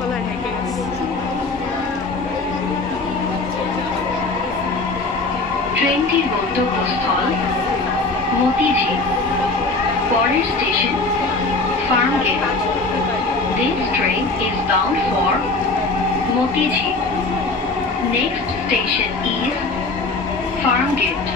গাছপালায় ঢেকে গেছে। ট্রেনটির গন্তব্যস্থল মতিঝিল। পরের station Farmgate. This train is bound for Motijheel. Next station is Farmgate.